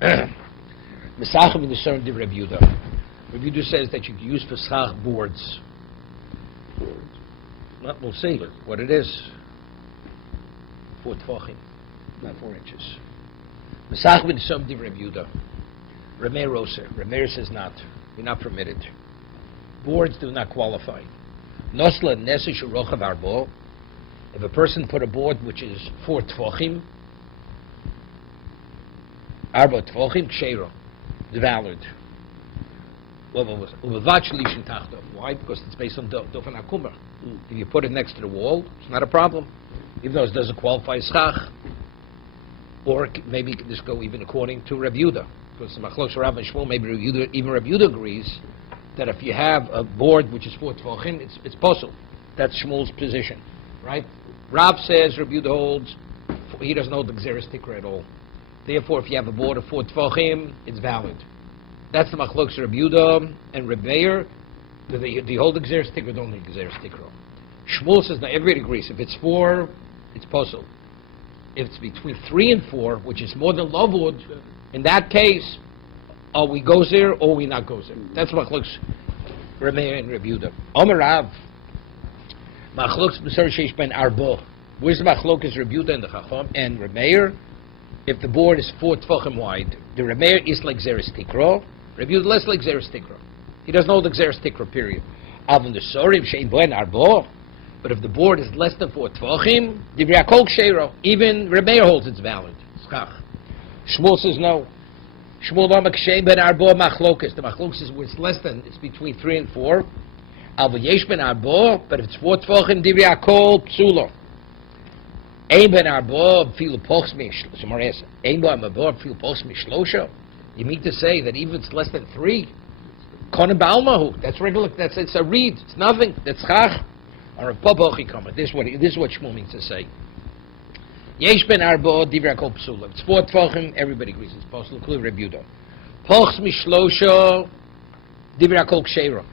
Mesachim in the Surim of Rabbi Yehuda. Rabbi Yehuda says that you can use for schach boards. Well, we'll see what it is. 4 tefachim, not 4 inches. Mesachim in the Surim of Rabbi Yehuda. Rameir Roser. Rameir says not. You're not permitted. Boards do not qualify. Nosla Nesish Rochav Arbo. If a person put a board which is 4 tefachim, Arba tefachim Ksheiro, it's valid. Why? Because it's based on Dofen HaKumah. If you put it next to the wall, it's not a problem. Even though it doesn't qualify as schach. Or maybe you can just go even according to Rabbi Yehuda. Because the Machlokas Rav and Shmuel, maybe even Rabbi Yehuda agrees that if you have a board which is 4 tefachim, it's possible. That's Shmuel's position, right? Rav says Rabbi Yehuda holds, he doesn't hold the Gzeres Tikra at all. Therefore, if you have a board of 4 tefachim, it's valid. That's the Machlokas Rabbi Yehuda and Reb Meir. The hold the Gzeres Tikra, don't need Gzeres Tikra. Shmuel says, now everybody agrees. If it's 4, it's possible. If it's between 3 and 4, which is more than Lovud, in that case, are we gozer or we not gozer? That's Machlokas Reb Meir and Reb Yehuda. Omer Rav, Machlokas B'Sar Sheish Ben Arbo. Where's the Machlokas Reb Yehuda and the Chacham and Reb Meir? If the board is 4 tefachim wide, the Reb Meir is like Gzeres Tikra. Reb Yehuda less like Gzeres Tikra. He doesn't hold the Gzeres Tikra, period. Avon the Sorim Shein Ben Arbo. But if the board is less than 4 tefachim, Divrei Kol Ksheiro. Even Reb Meir holds it's valid. Schach. Shmuel says no. Shmuel Lamak Shein Ben Arbo Machlokas. The Machlokas is where it's less than, it's between 3 and 4. Avon Yesh Ben Arbo, but if it's 4 tefachim, Divrei Kol Psulo. Ein Ben Arbo Filu Pochs Mishlosh. Ein Ben Arbo Filu Pochs Mishlosha. You mean to say that even if it's less than 3, Konen Ba'almahu, that's regular, it's a reed, it's nothing, that's Chach. Or a Popochi comment. This is what Shmuel means to say. Yesh Ben Arbo Divrei Kol Psula. It's 4 tefachim, everybody agrees it's possible, including Reb Yehuda. Pochs Mishlosha Divrei Kol Ksheiro.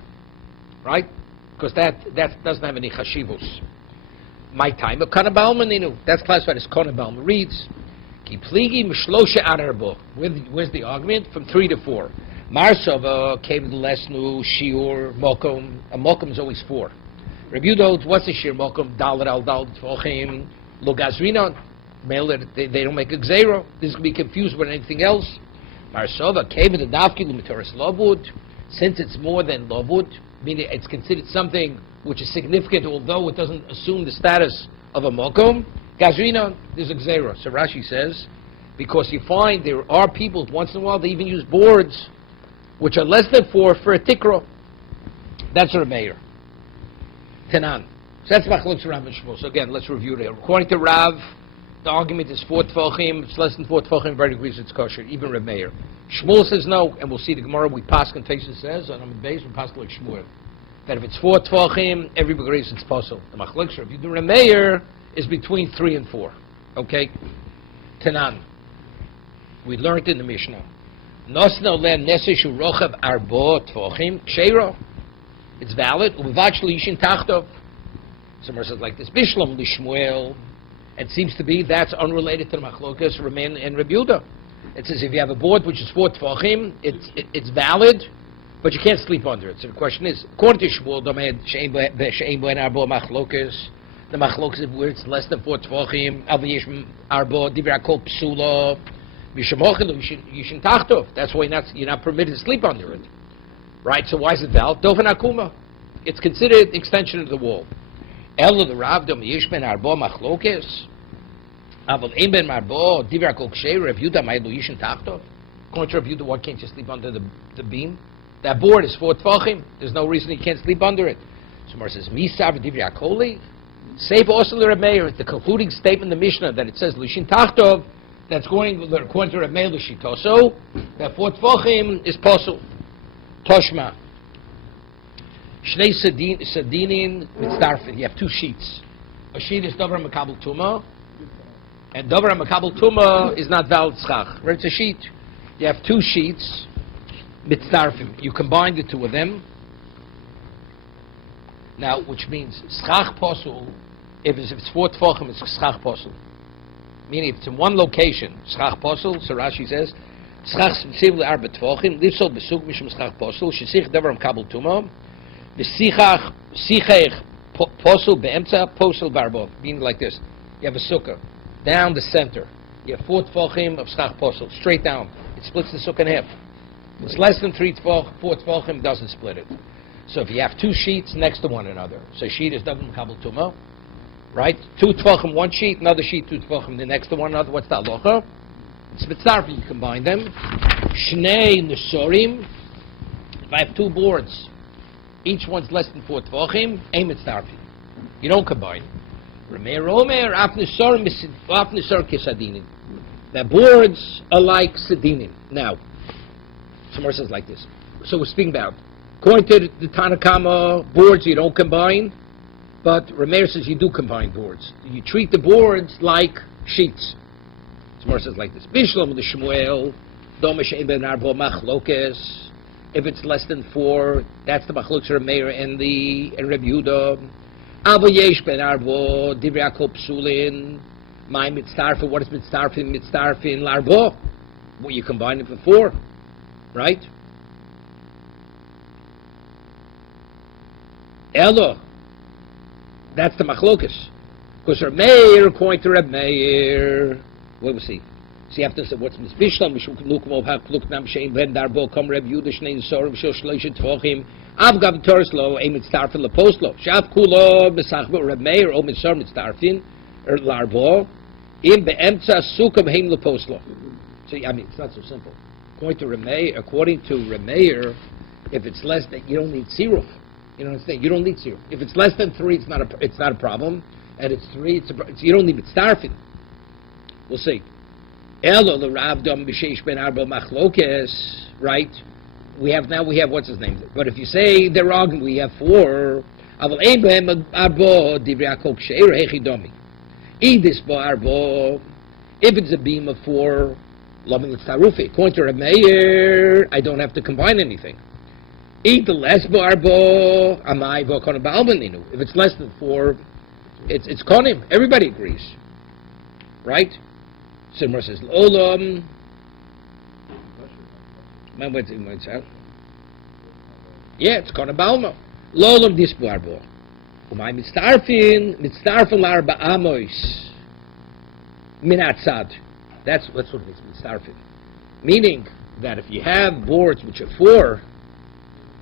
Right? Because that doesn't have any chashivos. My time of Konen Ba'almaninu. That's classified as Konen Ba'alman. Reads, Ki pligi Mishlosha Arbo. Where's the argument? From 3 to 4. Marsova came to Lesnu, Shiur, Mokum. A Mokum is always 4. Rabbi Yehuda, what's the Shir Mokum? Dalet al Dal Tfochim, Logazrinon. They don't make a Gzero. This can be confused with anything else. Marsova came to Dafki Lumitoris Lovud. Since it's more than Lovud, meaning it's considered something which is significant, although it doesn't assume the status of a Mokum. Gazrinon, there's a Gzero. So Rashi says, because you find there are people, once in a while, they even use boards which are less than 4 for a tikro. That's a Meir. Tenan. So that's Machlokas Rav and Shmuel. So again, let's review it. According to Rav, the argument is 4 tefachim. It's less than 4 tefachim. Everybody agrees it's kosher. Even Reb Meir. Shmuel says no, and we'll see the Gemara. We pass and Taisus says, and on the base we pass like Shmuel, that if it's 4 tefachim, everybody agrees it's possible. The Machlokas Rav Yehuda Reb Meir is between 3 and 4. Okay. Tenan. We learned in the Mishnah. Nosno le neseshu rochav arbo tefachim ksheiro. It's valid. Uvach lishin tachtov. Somewhere says like this. Bishlam lishmuel. It seems to be that's unrelated to the Machlokas Ramin and Reb Yehuda. It says if you have a board which is 4 tefachim, it's valid, but you can't sleep under it. So the question is, according to Shmuel, she'ein ben arbo Machlokas. The Machlokas is where it's less than 4 tefachim. Avayesh arbo divrei kol psula. Yishin tachtov. That's why you're not permitted to sleep under it. Right, so why is it valid? Dofen akuma. It's considered extension of the wall. Elo the Rav dom yish ben arbo machlokes. Aval ein ben arbo divrei kol ksheir Reb Yehuda ma'elu yishin tachtov. According to Reb Yehuda, why can't you sleep under the beam? That board is 4 tefachim. There's no reason you can't sleep under it. So Mar says misav divrei akoli. Save also the Reb Meir. The concluding statement in the Mishnah that it says yishin tachtov. That's going according to Reb Meir l'shitoso. That 4 tefachim is possible. Toshma. Shnei Sadinin mitzdarfin. You have 2 sheets. A sheet is Dover Makabel Tuma, and Dover Makabel Tuma is not valid schach. Right? It's a sheet. You have 2 sheets mitzdarfin. You combine the 2 of them. Now, which means schach posul. If it's 4 tefachim, it's schach posul. Meaning, if it's in one location, schach posul. So Rashi says, Schach specifically arba tvochim, lifsol besuk mishum schach posel, shesich devaram kabel tuma, v'sichach posel be'emtza, posel barbov, meaning like this. You have a sukkah, down the center. You have 4 tvochim of schach posel, straight down. It splits the sukkah in half. If it's less than 4 tvochim, doesn't split it. So if you have 2 sheets next to one another, so sheet is double kabel tuma, right? 2 tvochim, 1 sheet, another sheet, 2 tvochim, the next to one another. What's the halacha? It's mitzarfi, you combine them. Shnei nesorim. If I have 2 boards, each one's less than 4 tvochim, ein mitzarfi. You don't combine. Remeir omer, af nesorim kesadinim. The boards are like sadinim. Now, somewhere says like this. So we're speaking about, according to the Tanakama, boards you don't combine, but Remeir says you do combine boards. You treat the boards like sheets. Somewhere says like this. Bishlam the Shmuel, Domesh ben Arbo Machlokes. If it's less than 4, that's the Machlokes Remeir and Rabbi Yehuda. Avo Yesh ben Arbo, Divrei Yaakov Psulin. My mitzarfin, what is mitzarfin? Mitzarfin larbo. Well, you combine it for 4, right? Elo. That's the machlokas. Because Reb Meir, according to Reb Meir, what we see? So you have to say, what's mitzbishlam? Mishum knukam of hakluk nam shein ben darbo kom Reb Yehuda shnei nesorim shel shloishet tvochim. Av gav torslo ein mitzarfin lepostlo. Shav kulo besachbo Reb Meir o mitzar mitzarfin larbo. In be'emtza sukam heim lepostlo. So I mean, it's not so simple. According to Reb Meir, if it's less than, you don't need zero. You know what I'm saying? You don't need zero. If it's less than 3, it's not a problem. And it's 3, you don't need mitzarfin. We'll see. Elo l'ravdom b'sheish ben arba machlokes, right? We have what's his name? But if you say they're wrong, we have 4. Aval ein behem arba divrei Yaakov she'er hechidomi. Idis bo arba. If it's a beam of 4, loving the tzarufi. According to Reb Meir, I don't have to combine anything. If it's less than 4, it's konim. Everybody agrees, right? Simra says, "Olam." Yeah, it's konim balma. Lolam disbu arbo. Umay mitzarfin larba amois minatzad. That's what it means, mitzarfin. Meaning that if you have boards which are 4.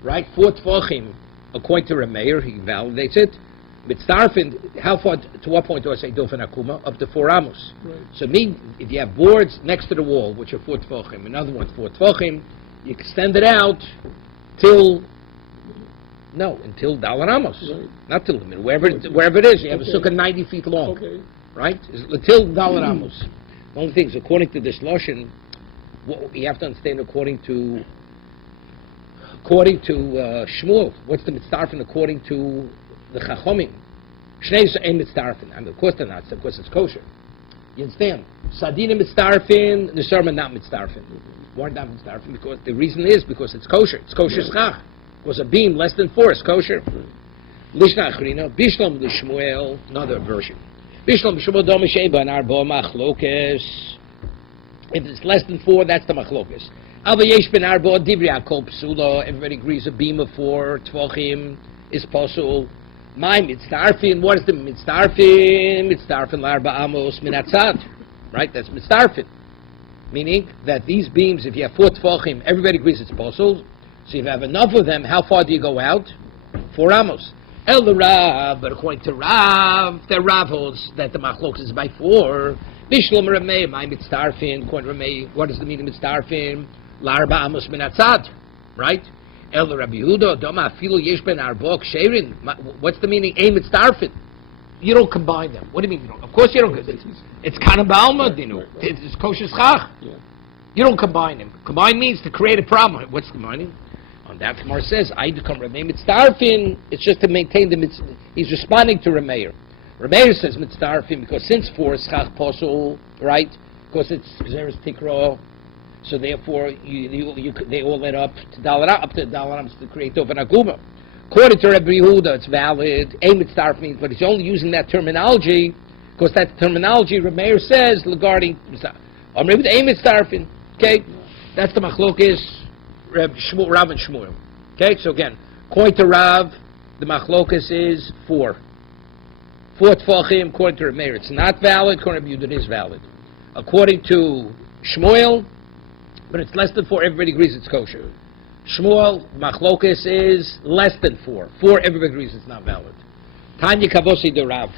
Right, 4 tvochim, according to Reb Meir, he validates it. Mitzarfin, how far, to what point do I say dofen akuma? Up to 4 amos. Right. So if you have boards next to the wall, which are 4 tvochim, another one 4 tvochim, you extend it out until dalar amos. Right. Not till the middle, wherever it is. You have a sukkah 90 feet long. Okay. Right? Until dalar amos. The only thing is, according to this Lashon, what you have to understand according to Shmuel, what's the mitzarfin according to the Chachomim? Shnei ein mitzarfin. I mean, of course they're not, of course it's kosher. You understand? Sadina mitzarfin, nesorim not mitzarfin. Why not mitzarfin? Because the reason is because it's kosher. It's kosher schach. Because a beam less than 4 is kosher. Lishna achrina, bishlam l'Shmuel, another version. Bishlam l'Shmuel dom shein ban arba machlokes. If it's less than 4, that's the machlokes. Everybody agrees a beam of 4 tvochim is possible. My mitzarfin, what is the mitzarfin? Mitzarfin larba amos minatzad. Right? That's mitzarfin. Meaning that these beams, if you have 4 tvochim, everybody agrees it's possible. So if you have enough of them, how far do you go out? 4 amos. El the Rav, but according to Rav, the Rav holds that the machlokes is by 4. Bishlam Rameh, my mitzarfin, according to Rameh, what is the meaning of mitzarfin? Larba amos minatzad, right? El Rabbi Yehuda, Doma afilu yesh ben arba ksherin. What's the meaning? Ein mitzarfin. You don't combine them. What do you mean you don't? Of course you don't. It's kind of balma, It's kosher schach. You don't combine them. Combine means to create a problem. What's combining? On that, Gemara says, I do come Rameh mitzarfin. It's just to maintain the mitzvah. He's responding to Rameir. Rameir says mitzarfin because since 4 is schach posel, right? Because it's zeres tikra. So therefore, they all add up to dalar to create dofen akuma. According to Rabbi Yehuda, it's valid. Ein mitzarfin means, but he's only using that terminology because that terminology Rameir says regarding. I'm ready with ein mitzarfin. Okay, That's the machlokes, Rav and Shmuel. Okay, so again, according to Rav, the machlokes is 4. 4 tefachim, according to Reb Meir, it's not valid. According to Reb Yehuda, it is valid. According to Shmuel, but it's less than 4, everybody agrees it's kosher. Shmuel, machlokes is less than 4. 4, everybody agrees it's not valid. Tanya Kavosi de Rav.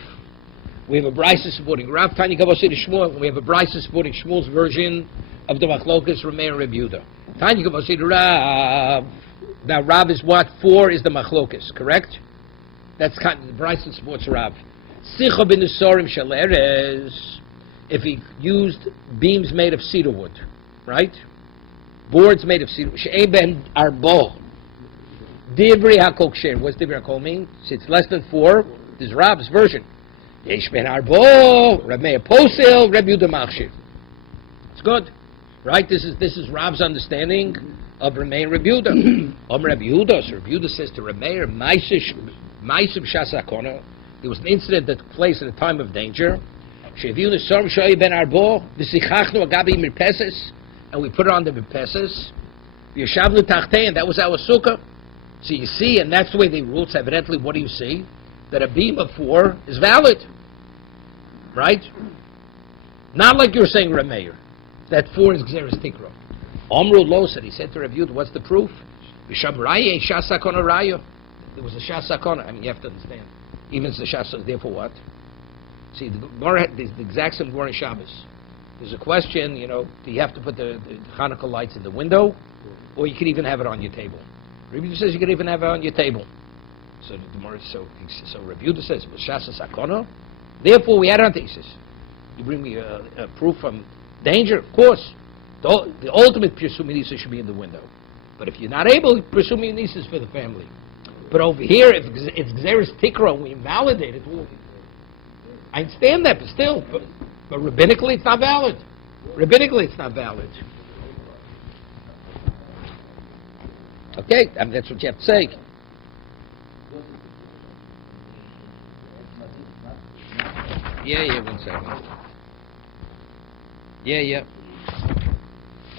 We have a brisa supporting Rav. Tanya Kavosi de Shmuel. We have a brisa supporting Shmuel's version of the machlokes Reb Meir and Reb Yehuda. Tanya Kavosi de Rav. Now Rav is what? 4 is the machlokes, correct? That's kind of the brisa supports Rav. Sicha bin Nesorim shel Erez. If he used beams made of cedar wood, right? Boards made of cedar wood. She'ei ben arbo. Divri hakol ksher. What's divri hakol mean? So it's less than 4. This is Rab's version. Yesh ben arbo. Reb Meir posel. Reb Yehuda machshir. It's good, right? This is Rab's understanding of Reb Meir and Reb Yehuda. Reb Yehuda. So Reb Yehuda says to Reb Meir, Ma'aseh b'shas hakona. There was an incident that took place at a time of danger. And we put it on the mirpeses. And that was our sukkah. So you see, and that's the way they rule. So evidently, what do you see? That a beam of 4 is valid. Right? Not like you're saying Reb Meir. That 4 is Gzeres Tikra. Omru Lo said, he said to Reb Yehuda, what's the proof? There was a Shas Sakona. I mean, you have to understand. Even if the Shas, therefore what? See, the exact same Gemara in Shabbos. There's a question, do you have to put the Hanukkah lights in the window, or you can even have it on your table? Rabbi Yehuda says you can even have it on your table. So the Gemara, so Rabbi Yehuda says, Shas Sakona. Therefore, we add on thesis. You bring me a proof from danger, of course. The ultimate Pirsum Nisa should be in the window. But if you're not able, Pirsum Nisa is for the family. But over here, if it's Gzeres Tikra, we invalidate it. I understand that, but still, but rabbinically, it's not valid. Rabbinically, it's not valid. Okay, I mean, that's what you have to say. Yeah, 1 second. Yeah.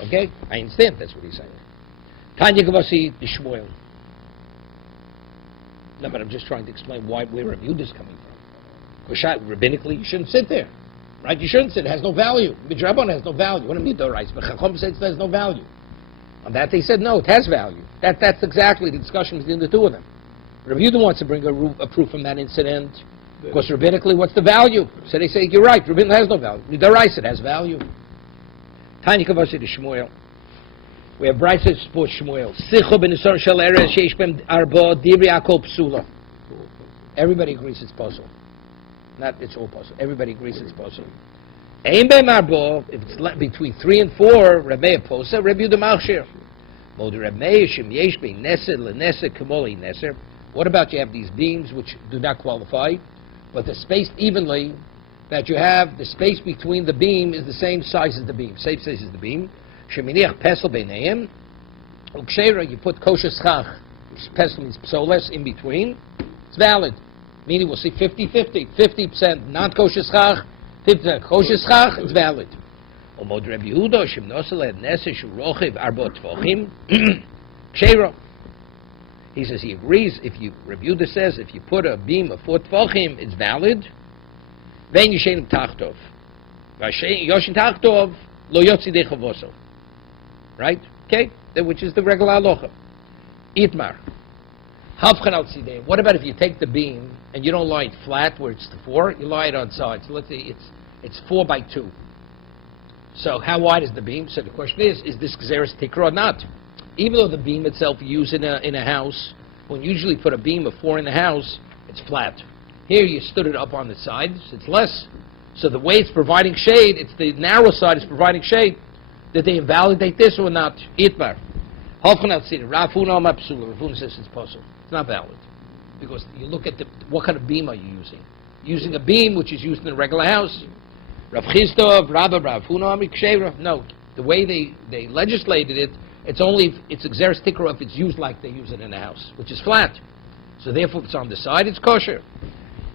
Okay, I understand. That's what he's saying. Tanya Gavasi Shmuel. No, but I'm just trying to explain where Reb Yehuda is coming from. Because rabbinically, you shouldn't sit there, right? You shouldn't sit. It has no value. Midrabban has no value. What do you mean, right? But Chacham says it has no value. On that, they said no, it has value. That's exactly the discussion between the two of them. Reb Yehuda wants to bring a proof from that incident. Because rabbinically, what's the value? So they say, you're right, rabbinically has no value. Midorais, it has value. Tanya Kavasi to Shmuel. We have bright support Shmuel. Sicho ben Nisar shel Erez sheish bem arba dibri akol psula. Everybody agrees it's possible. Not it's all possible. Everybody agrees it's possible. Ein bem arba, if it's between 3 and 4, Reb Meir posa, Reb Yehuda machshir. Mod Reb Meir shem yesh bein neser leneser kamoli neser. What about you have these beams which do not qualify, but they're spaced evenly, that you have the space between the beam is the same size as the beam, same size as the beam. Sheminiach pesel beineim. Ukshera, you put kosher schach. Pesel means psoles in between. It's valid. Meaning we'll see 50-50. 50% non-kosher schach, 50% kosher schach, it's valid. Omod Reb Yehuda, Shemnosel et Neser Shurochiv Arbo Tvochim. Kshera. He says he agrees. Reb Yehuda says if you put a beam of 4 tvochim, it's valid. Vein yishenim tachtov. Yoshin tachtov lo yotzi dechavoso. Right? Okay? Which is the regular halacha. Itmar. Havchan al tzidei. What about if you take the beam and you don't lie it flat where it's the 4, you lie it on sides. So let's say it's 4 by 2. So how wide is the beam? So the question is this Gzeres Tikra or not? Even though the beam itself you use in a house, when you usually put a beam of 4 in the house, it's flat. Here you stood it up on the sides, it's less. So the way it's providing shade, it's the narrow side is providing shade. Did they invalidate this or not? Itmar. Rafuna says it's possible. It's not valid. Because you look at what kind of beam are you using? Using a beam which is used in a regular house. Rav Chizdov, Rabba, Rafuna, Ksheira. No, the way they legislated it, it's a Gzeres Tikra if it's used like they use it in a house, which is flat. So therefore, if it's on the side, it's kosher.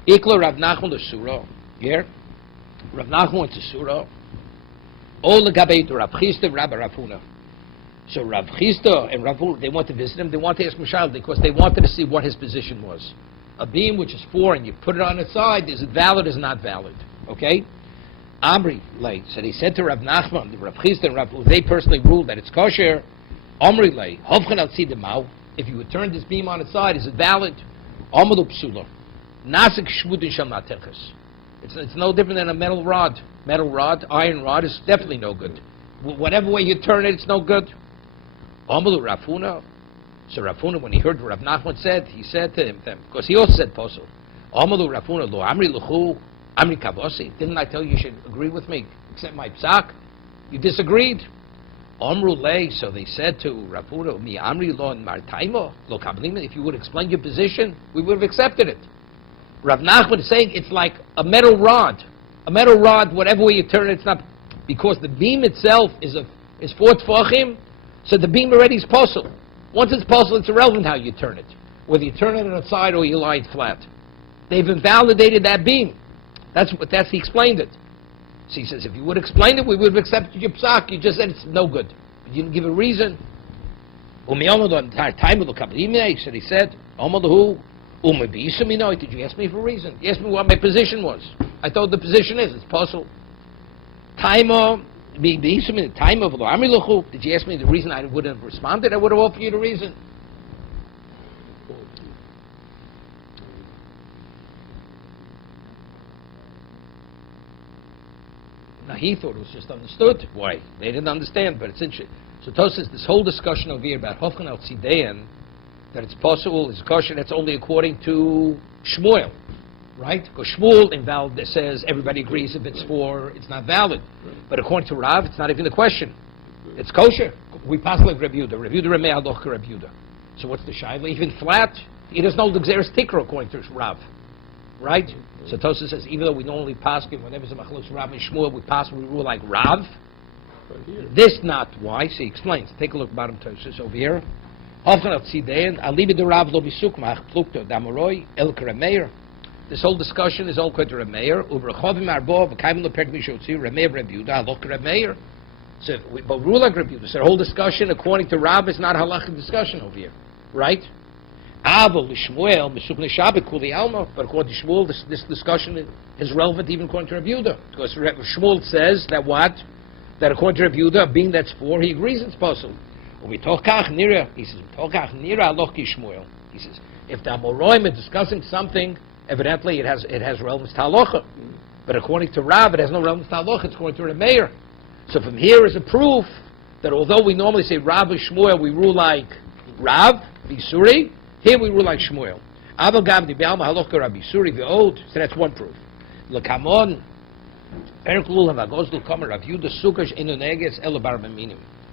Ikla Rav Nachman the Surah. Here, Rav Nachman went to Surah. All the Gabeit Rav Chizdov, Rabba, Rafuna. So Rav Chisda and Rav Hu, they want to visit him. They want to ask Mishal because they wanted to see what his position was. A beam which is 4 and you put it on its side, is it valid? Is it not valid? Okay. Amri lay. So they said to Rav Nachman, Rav Chisda and Rav Hu, they personally ruled that it's kosher. Amri lay. Hovchen al tzidemau. If you would turn this beam on its side, is it valid? Amadu psula. Nasik shmudin shal nateches. It's no different than a metal rod. Metal rod, iron rod is definitely no good. Whatever way you turn it, it's no good. Amadu Rafuna. So Rafuna, when he heard what Rav Nachman said, he said to him, because he also said posel. Amadu Rafuna lo amri luchu amri kavosi. Didn't I tell you should agree with me, accept my psak? You disagreed. Amru lay. So they said to Rafuna, mi amri lo martaimo lo kablima. If you would explain your position, we would have accepted it. Rav Nachman is saying it's like a metal rod. A metal rod, whatever way you turn it, it's not, because the beam itself is 4 tfachim, so the beam already is posel. Once it's posel, it's irrelevant how you turn it, whether you turn it on its side or you lie it flat. They've invalidated that beam. He explained it. So he says, if you would explain it, we would have accepted your psak. You just said it's no good. But you didn't give a reason. So he said, did you ask me for a reason? You asked me what my position was. I told the position is, it's possible. Did you ask me the reason I would have responded? I would have offered you the reason. Now he thought it was just understood. Why? They didn't understand, but it's interesting. So Tosas, this whole discussion over here about Hofchen al Tzidein, that it's possible, it's kosher, that's only according to Shmuel, right? Because Shmuel invalid says everybody agrees if it's 4, it's not valid. But according to Rav, it's not even the question. It's kosher. We pass like Reb Yehuda. Reb Yehuda Remei Aloch Reb Yehuda. So what's the shayla? Even flat, he doesn't know the Xeris Tikra according to Rav, right? So Tosa says even though we normally pass whenever there's a machlokes Rav and Shmuel, we rule like Rav. This not why. So he explains. Take a look bottom Tosa over here. This whole discussion is all according to Rameir. So, but rule like Rabbi Yehuda. So the whole discussion according to Rav is not halachic discussion over here, right? But according to Shmuel, this discussion is relevant even according to Rabbi Yehuda, because Shmuel says that what? That according to Rabbi Yehuda, being that's 4, he agrees it's possible. He says, if the Amoraim is discussing something, evidently it has relevance to halacha. But according to Rav, it has no relevance to halacha. It's according to Rameir. So from here is a proof that although we normally say Rav and Shmuel, we rule like Rav, Bisuri, here we rule like Shmuel. So that's one proof.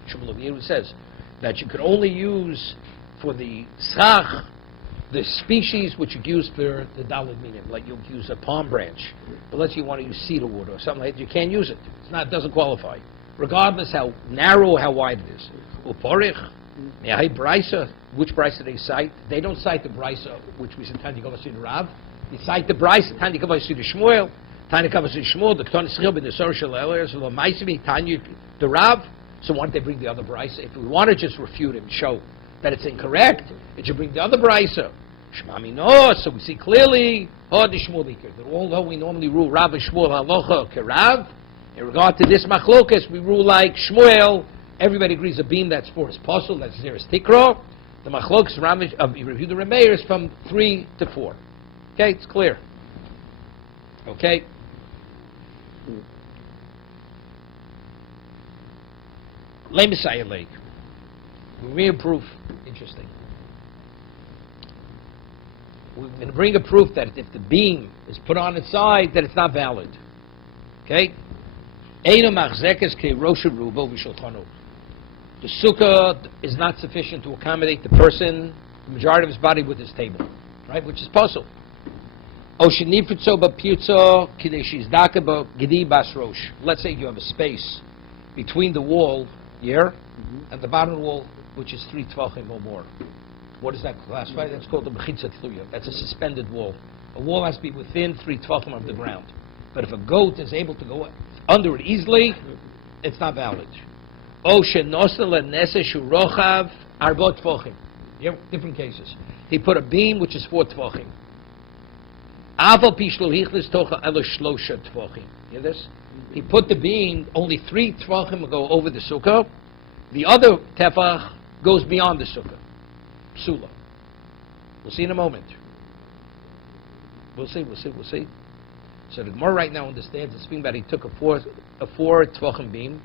Shmuel says that you could only use for the schach the species which you use for the daled minim, like you'll use a palm branch. But let's say you want to use cedar wood or something like that, you can't use it. It doesn't qualify, regardless how narrow or how wide it is. Uporich, brisa. Which brisa they cite? They don't cite the brisa which we said Tanya Kavasi the Rav. They cite the brisa Tanya Kavasi the Shmuel. Tanya Kavasi Shmuel. The Ketana Schil in the social areas. So Tanya the Rav. So why don't they bring the other brisa? If we want to just refute him, show that it's incorrect, it should bring the other brisa. Shmami no. So we see clearly that although we normally rule Rav and Shmuel halacha kerav, in regard to this machlokas, we rule like Shmuel. Everybody agrees a beam that's 4 is possible. That's Xeris Tikra. The machlokas of review the Rameir is from 3 to 4. Okay, it's clear. Okay. Lay Messiah Lake. We bring a proof. Interesting. We're going to bring a proof that if the beam is put on its side, that it's not valid. Okay? The sukkah is not sufficient to accommodate the person, the majority of his body with his table, right? Which is possible. Let's say you have a space between the wall here and the bottom of the wall, which is 3 tvachim or more. What is that classified? That's called the mechitza tluya. That's a suspended wall. A wall has to be within 3 tvachim of the ground. But if a goat is able to go under it easily, it's not valid. O shenosel nese shurochav arbot tvochim. You have different cases. He put a beam which is 4 tvochim. Aval pishlo hichlis tocha elo shlosha tvochim. You hear this? He put the beam, only 3 tvochim go over the sukkah. The other tefach goes beyond the sukkah. Psula. We'll see in a moment. We'll see. So the Gemara right now understands it's speaking about he took a 4 tvochim beam.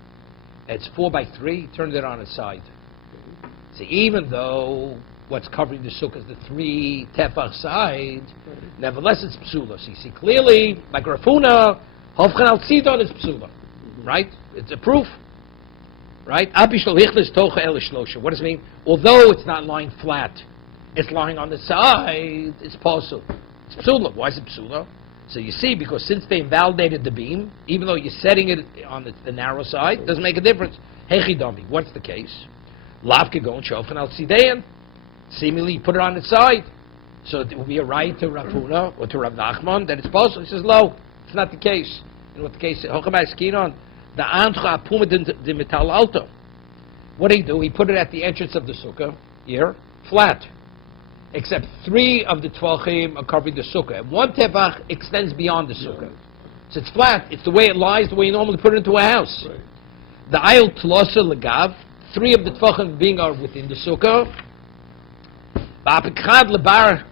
It's 4 by 3. He turned it on its side. So even though what's covering the sukkah is the 3 tefach side, nevertheless it's psula. So you see clearly, like Rafuna, Hovchan al Tzidon is psula. Right? It's a proof. Right? What does it mean? Although it's not lying flat, it's lying on the side, it's pasul. It's psula. Why is it psula? So you see, because since they invalidated the beam, even though you're setting it on the narrow side, it doesn't make a difference. Hechidami. What's the case? Lavke go and Shofan al Sideyan. Seemingly, you put it on its side. So it will be a right to Rav Huna or to Rav Nachman that it's possible. He says, no, it's not the case. You know what the case is? The Antra Apuma de Metal Alto. What did he do? He put it at the entrance of the sukkah, here, flat. Except 3 of the Tvachim are covering the sukkah. And 1 tefach extends beyond the sukkah. So it's flat. It's the way it lies, the way you normally put it into a house. Right. The Ayel Tlosa Legav, 3 of the Tvachim being are within the sukkah. Ba'apikchad Lebar,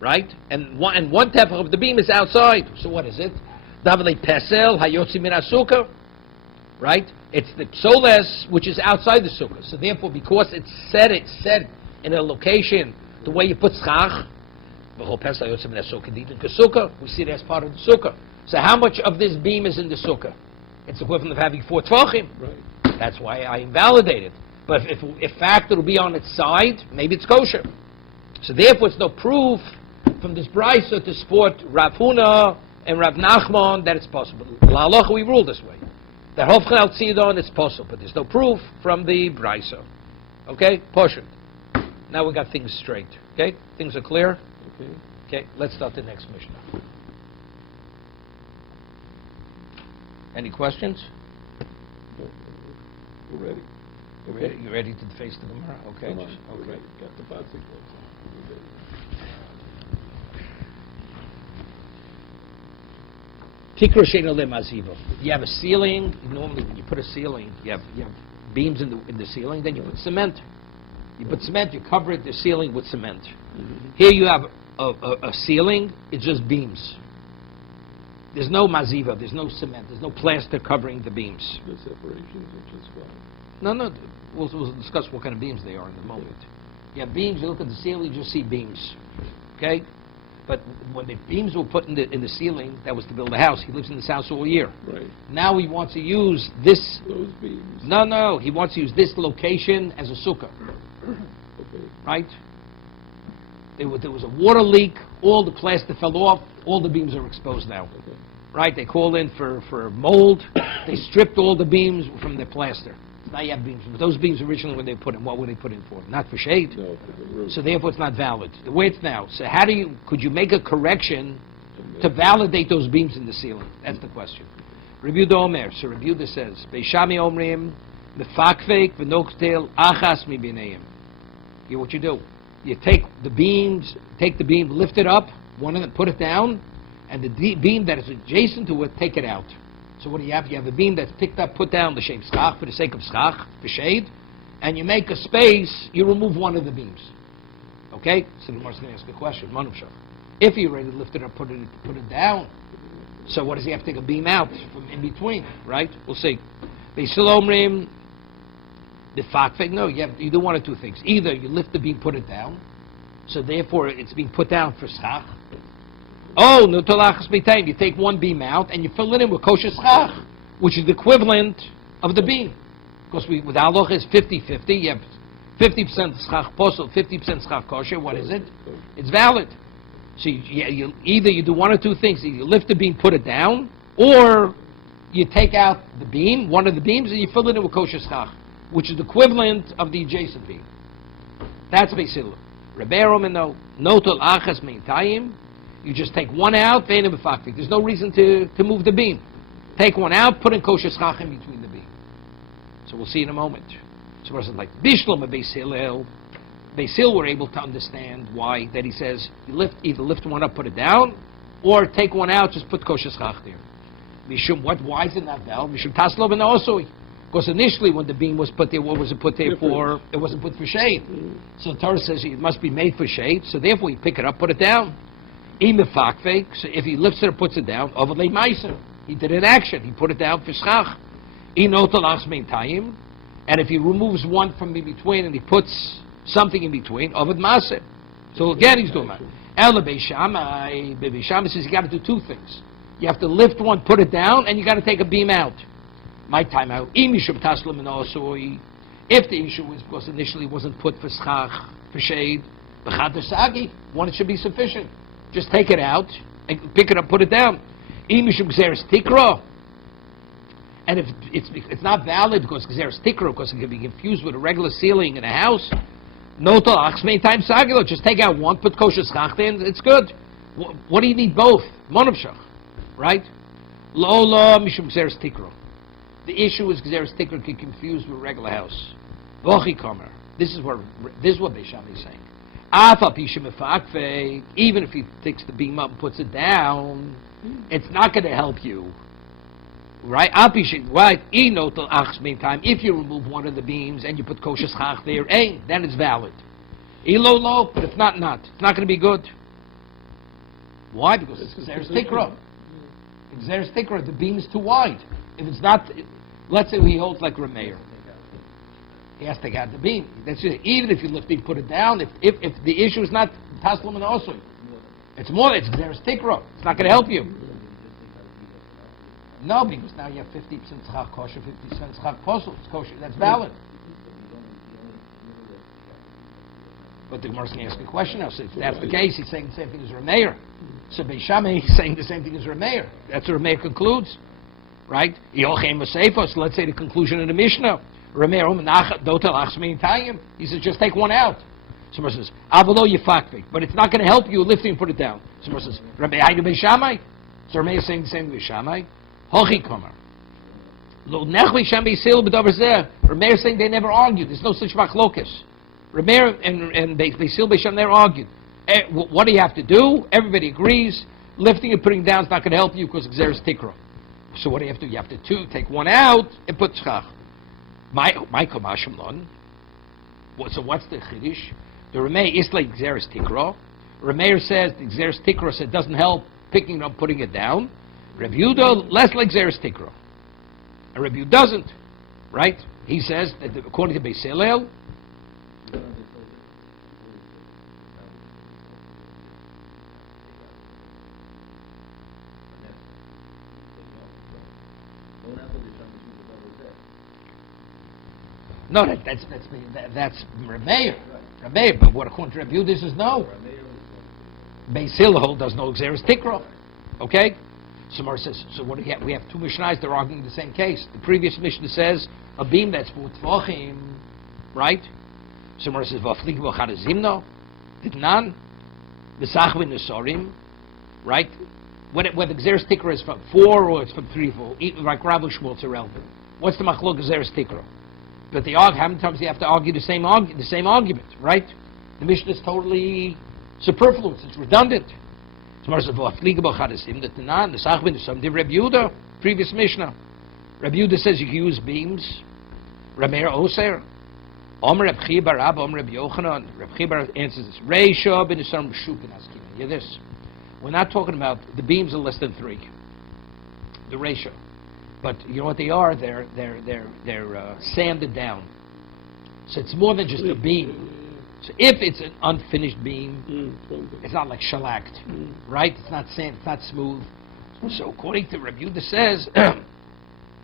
right? And one tefach of the beam is outside. So what is it? Davale Pesel Hayotzi Min HaSukkah, right? It's the psoles which is outside the sukkah. So therefore, because it's set in a location the way you put schach, we see it as part of the sukkah. So how much of this beam is in the sukkah? It's equivalent of having 4 tvachim. Right. That's why I invalidate it. But if fact it'll be on its side, maybe it's kosher. So therefore, it's no proof from this brisa to support Rav Huna and Rav Nachman that it's possible. La'alocha, we rule this way. That Hovchan al Tzidon, it's possible, but there's no proof from the brisa. Okay? Portion. Now we got things straight. Okay? Things are clear? Okay. Okay, let's start the next Mishnah. Any questions? We're ready. You ready to face the Gemara? Okay. Come on. Okay. We're ready. Got the boxing gloves on. We're ready. Tikra she'eino le'mazivo. You have a ceiling. Normally, when you put a ceiling, you have beams in the ceiling. Then you put cement. You put cement. You cover the ceiling with cement. Mm-hmm. Here you have a ceiling. It's just beams. There's no maziva. There's no cement. There's no plaster covering the beams. The separations, which is fine. No. We'll discuss what kind of beams they are in a moment. You have beams. You look at the ceiling. You just see beams. Okay. But when the beams were put in the ceiling, that was to build a house. He lives in this house all year. Right. Now he wants to use this. Those beams. No. He wants to use this location as a sukkah. Okay. Right? There was a water leak. All the plaster fell off. All the beams are exposed now. Okay. Right? They called in for mold. They stripped all the beams from their plaster. Now you have beams. But those beams originally, when they put in, what were they put in for? Not for shade. No, for the roof. So therefore, it's not valid. The way it's now. So could you make a correction to validate those beams in the ceiling? That's the question. Review the Omer. So Review the says, Beishami Omrim, Mefakvek, V'noktel, Achas Mibineim. Here's what you do. You take the beam, lift it up, one of them, put it down, and the beam that is adjacent to it, take it out. So what do you have? You have a beam that's picked up, put down, l'shem schach, for the sake of schach, for shade, and you make a space, you remove one of the beams. Okay? So the Gemara's going to ask a question. Manusha. If you're ready to lift it up, put it down, so what does he have to take a beam out from in between? Right? We'll see. Beisilomrim, the fakfek. No, you do one of two things. Either you lift the beam, put it down, so therefore it's being put down for schach. Oh, no tolachas b'tayim. You take one beam out and you fill it in with kosher schach, which is the equivalent of the beam. Because with halacha is 50-50. You have 50% schach posel, 50% schach kosher. What is it? It's valid. So you either you do one or two things. Either you lift the beam, put it down, or you take out the beam, one of the beams, and you fill it in with kosher schach, which is the equivalent of the adjacent beam. That's Beisil. Rebbeinu no tolachas b'tayim. You just take one out, there's no reason to move the beam. Take one out, put in kosher schach in between the beam. So we'll see in a moment. So a person like Bishlam and Beis Hillel. Beis Hillel were able to understand why that he says you either lift one up, put it down, or take one out, just put kosher schach there. Mishum, why is it not valid? Mishum taslo ben osoi. Because initially when the beam was put there, what was it put there for? It wasn't put for shade. So the Torah says it must be made for shade, so therefore you pick it up, put it down. Imefakfek, so if he lifts it or puts it down, overlay meiser. He did an action, he put it down for schach. Inotalachs meintayim, and if he removes one from in between and he puts something in between, ovad maser. So again he's doing that. Ela Beis Shammai says you got to do two things. You have to lift one, put it down, and you got to take a beam out. My time out. If the issue was because initially it wasn't put for schach, for shade, one, it should be sufficient. Just take it out and pick it up, put it down. And if it's not valid because gzeres tikra, because it can be confused with a regular ceiling in a house, no talachs many times sagilo. Just take out one, put kosher schach there, and it's good. What do you need both? Monavshach, right? Lola mishum gzeres tikra. The issue is gzeres tikra can confuse with a regular house. Vochi kamer. This is what Beis Shammai is saying. Afa pishim efakfei. Even if he takes the beam up and puts it down, it's not going to help you. Right? Right? Meantime, if you remove one of the beams and you put kosher schach there, then it's valid. Lo, but if not. It's not going to be good. Why? Because it's gzeres tikra. Gzeres tikra, the beam is too wide. If it's not, let's say he holds like Rameir. He has to take out the beam. That's just, even if you lift it, put it down. If the issue is not taslim and osui, it's gzeres tikra. It's not going to help you. No, because now you have 50% schach kosher, 50% schach posel. It's kosher. That's valid. But the Gemara's going to ask a question now. So if that's the case, he's saying the same thing as Rameir. So Beis Shammai is saying the same thing as Rameir. That's what Rameir concludes. Right? So let's say the conclusion of the Mishnah. Rameir, he says, just take one out. Someone says, but it's not going to help you lifting and put it down. Someone says, Beis Shammai. So Rameir is saying the same thing as Shammai. Hochi Komer. Rameir is saying they never argued. There's no such machlokas. Rameir and Beis Shammai never argued. What do you have to do? Everybody agrees. Lifting and putting down is not going to help you because gzeres tikra. So what do you have to do? You have to take one out and put schach. My kamashim lon. So what's the chiddush? The Rameir is like gzeres tikra. Rameir says the gzeres tikra said doesn't help picking it up, putting it down. Reb Yehuda, less like gzeres tikra. And Reb Yehuda doesn't, right? He says that according to Beis Hillel, no, that's Rameir. Rameir, but what according to Reb Yehuda, this is no. Beis Hillel does no gzeres tikra. Okay? Somar says, so what do we have? We have two Mishnahs, they're arguing the same case. The previous Mishnah says, a beam that's for Tvachim, right? Somar says, Vaflik v'chad zimno, Ditnan, V'sachvin nesorim, right? Whether Gzeres Tikra is from 4 or it's from 3, 4, like Rav Shmuel, it's irrelevant. What's the machlok Gzeres Tikra? But how many times do you have to argue the same argument, right? The Mishnah is totally superfluous, it's redundant. Previous Mishnah. Reb Yehuda says you can use beams. Rameir Oser. Omer Reb Chibar Rabba, Omer Reb Yochanan. Reb Chibar answers this. Reisha ben Yisram Shupin Askiman. Hear this. We're not talking about the beams are less than 3. The Reisha. But you know what they are? They're sanded down. So it's more than just a beam. So if it's an unfinished beam, it's not like shellacked, right? It's not sand, it's not smooth. So according to Reb Yehuda says,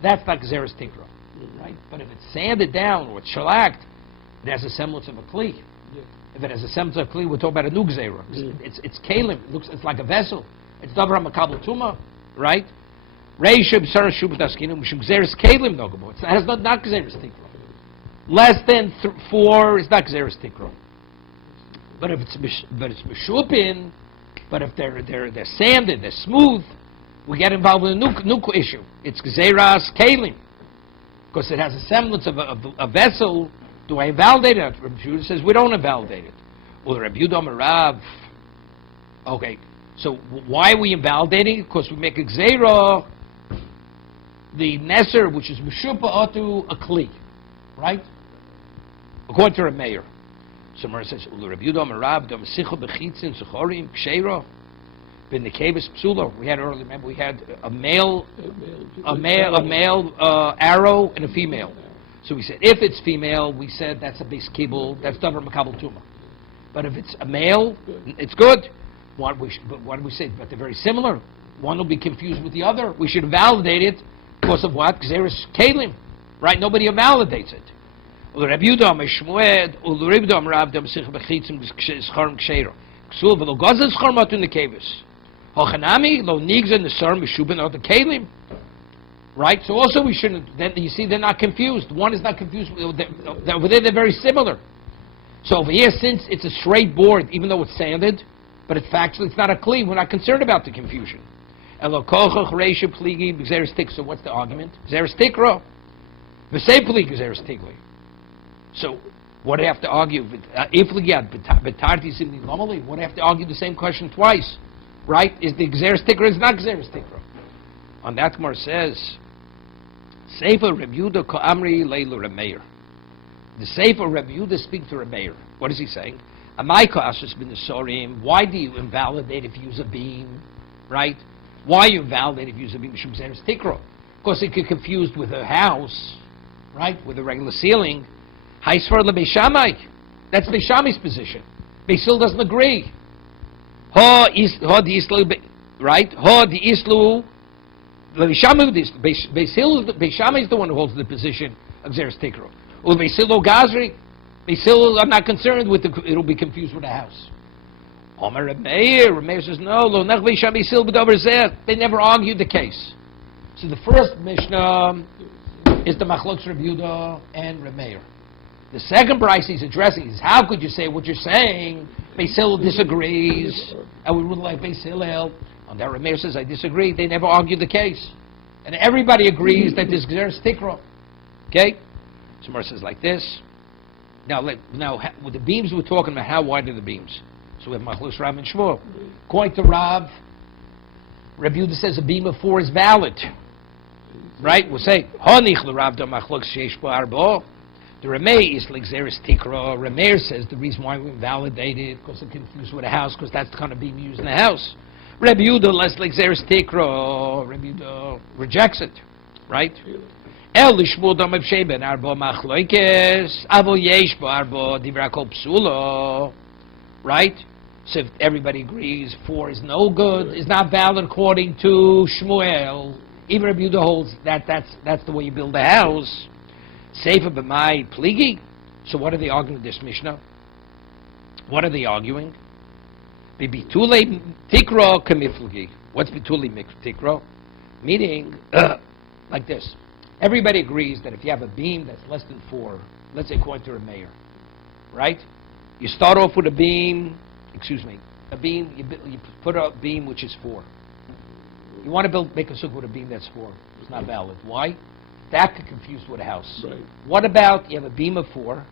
that's not gzeres tikra, right? But if it's sanded down or it's shellacked, it has a semblance of a kli. If it has a semblance of a kli, we're talking about a new gzera. It's kalim. It's like a vessel. It's davar makabel tuma, right? Reisha b'sara shubat askinu mishum gzeres kalim nogabo. It has not gzeres tikra. Less than 4 is not gzeres tikra. But if it's meshupin, but if they're sanded, they're smooth, we get involved with a new issue. It's gzeras kalim. because it has a semblance of a vessel. Do I invalidate it? Rabbi Yehuda says we don't invalidate it. Well, Rabbi Yehuda Amar Rav. Okay, so why are we invalidating it? Because we make a gzeira, the neser, which is Meshupa Atu a Kli, right? According to a mayor. So Mara says, Rabbi Yehuda Amar Rav, Dom Sicha Bechitzin Zechorim Ksheira, Ben Nekevis Psulo. We had earlier, remember, we had a male arrow and a female. So we said, if it's female, we said that's a base kibble, that's davar makabel tuma. But if it's a male, it's good. But what do we say? But they're very similar. One will be confused with the other. We should validate it because of what? Because there is kalim, right? Nobody validates it. Rabbi Yehuda Amar Shmuel, Rabbi Yehuda Amar Rav, Dam Sich Bechitzim Schorim Ksheira. Ksul v'lo gazan schormat in the kevis. Hochanami lo nigzan the sar mishuben or the kalim. Right? So also we shouldn't. Then you see, they're not confused. One is not confused. Over there, they're very similar. So over here, since it's a straight board, even though it's sanded, but it's factually it's not a kli, we're not concerned about the confusion. So what's the argument? So what do you have to argue? What do you have to argue the same question twice? Right? Is the gzeres tikra or is not gzeres tikra? On that, Gemara says, Sefer Rabbi Yehuda Ka'amri Leilu Rameir. The Sefer Rabbi Yehuda speaks to Rameir. What is he saying? Amai Ka'asus bin Nesorim. Why do you invalidate if you use a beam? Right? Why you invalidate if you use a beam? Mishum gzeres tikra. Because it get confused with a house, right? With a regular ceiling. Haisvar leBeis Shammai. That's Beis Shammai's position. Beis Hillel doesn't agree. Ha di islu, right? Ha di islu. Beis Shammai is the one who holds the position of Gzeres Tikra. Or Beis Hillel Gazri. Beis Hillel, I'm not concerned with it'll be confused with a house. Omer Rameir says no. Lo nech Beis Shammai Hillel b'davar zeh. They never argued the case. So the first Mishnah is the Machlokes Rabbi Yehuda and Rameir. The second price he's addressing is how could you say what you're saying? Beis Hillel disagrees, and we rule like Beis Hillel. And that Rameir says, I disagree. They never argued the case. And everybody agrees that this Gzeres Tikra. Okay? So Mar says like this. Now, with the beams we're talking about, how wide are the beams? So we have Machlokes Rav and Shmuel. According to Rav, Rabbi Yehuda says a beam of 4 is valid. Right? We'll say, Honich l'Rav da Machlokes sheish bo arbo. The Rameir is like Gzeres Tikra. Rameir says the reason why we invalidate it because it confused with a house, because that's the kind of beam used in the house. Rabbi Yehuda, less like Gzeres Tikra. Rabbi Yehuda rejects it, right? El lishmul dam ben arba machloikes avo yesh bo arba divra kol psulo, right? So if everybody agrees 4 is no good, is not valid according to Shmuel. Even Rabbi Yehuda holds that's the way you build a house. Sefer b'mai pligi. So what are they arguing this Mishnah? What are they arguing? Bitule tikra kamiflagi. What's bitule tikra? Meaning, like this. Everybody agrees that if you have a beam that's less than 4, let's say according to a mayor, right? You start off with a beam, you put a beam which is 4. You want to make a sukkah with a beam that's 4. It's not valid. Why? That could confuse with a house. Right. What about you have a beam of 4?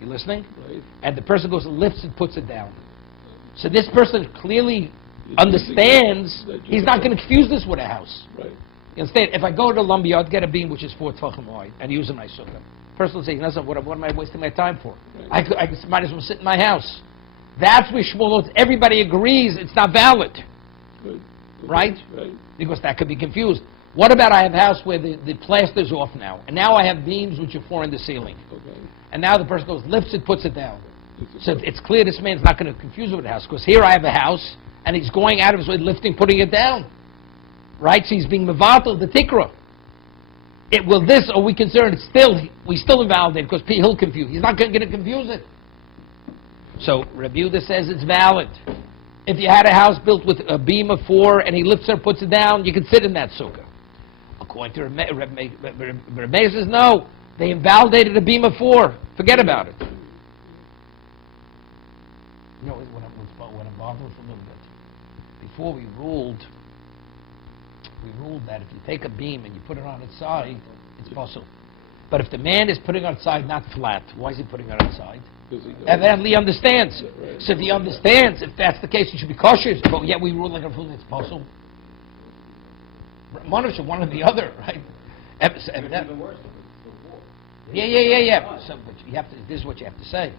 You listening? Right. And the person goes and lifts and puts it down. So this person clearly understands he's not going to confuse this with a house. Right. You understand? If I go to lumberyard, get a beam which is 4 tefachim wide and use it in my sukkah, person will say, what am I wasting my time for? Right. I might as well sit in my house. That's where Shmuel holds. Everybody agrees it's not valid. Good. Right? Right. Because that could be confused. What about I have a house where the plaster's off now, and now I have beams which are 4 in the ceiling, Okay. and now the person goes, lifts it, puts it down. So it's clear this man's not going to confuse it with a house, because here I have a house, and he's going out of his way, lifting, putting it down. Right? So he's being mevatel, the tikra. Are we concerned? We still invalidate, because he'll confuse. He's not going to confuse it. So Rabbi Yehuda says it's valid. If you had a house built with a beam of 4, and he lifts it, puts it down, you can sit in that sukkah. According to Rabbi says, no, they invalidated a beam of 4. Forget about it. You know what I'm bothered a little bit. Before we ruled that if you take a beam and you put it on its side, it's possible. But if the man is putting it outside, not flat, why is he putting it outside? Because he knows. Evidently he understands. Yeah, right. So if he understands, if that's the case, he should be cautious. But yet we rule like a fool, it's possible. One or the other, right? Yeah. So, but you have to, this is what you have to say.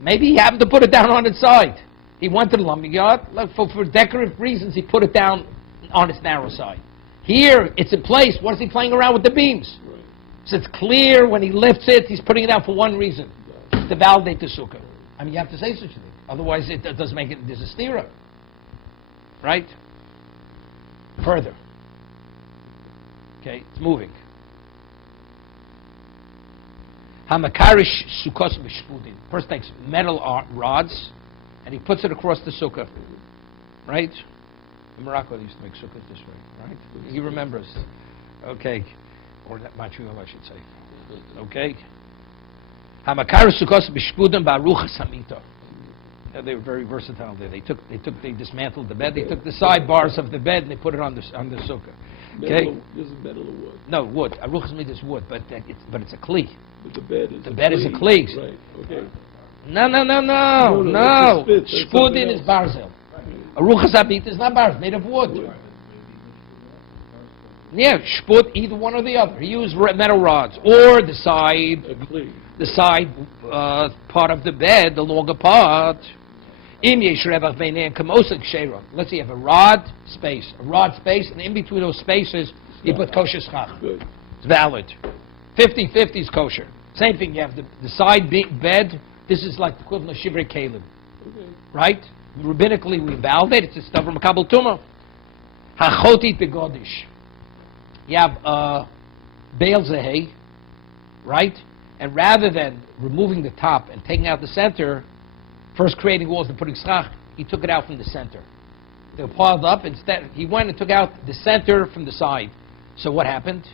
Maybe he happened to put it down on its side. He went to the lumberyard. Look, for decorative reasons, he put it down on its narrow side. Here, it's in place. What is he playing around with the beams? Right. So it's clear when he lifts it, he's putting it down for one reason, to validate the sukkah. I mean, you have to say such a thing. Otherwise, it doesn't make it, there's a stira. Right? Further. Okay, it's moving. Hamakarish sukkos b'shpudin. Person takes metal rods and he puts it across the sukkah. Right? In Morocco, they used to make sukkahs this way. Right? He remembers. Okay. Or that Montreal, I should say. Okay? Hamakarish sukkos b'shpudin ba'ruchas hamita. They were very versatile there. They dismantled the bed. They took the sidebars of the bed and they put it on the sukkah. Okay. This is metal or wood? No, wood. Aruchas meat is wood, but it's a kli. But the bed is a kli. Right, okay. No. Shpudin is barzel. Aruchas hamit is not barzel, it's made of wood. Yeah, shpud, either one or the other. He used metal rods or the side. A kli. The side part of the bed, the longer part. Let's say you have a rod space, and in between those spaces, you put kosher schach. Good. It's valid. 50-50 is kosher. Same thing, you have the side bed, this is like the equivalent of shivrei kelim. Okay. Right? Rabbinically, we validate it's a stuff from a kabel tumah. Hachotit begodish. You have bales of hay, right? And rather than removing the top and taking out the center, first creating walls and putting schach, he took it out from the center. They were piled up. Instead, he went and took out the center from the side. So what happened?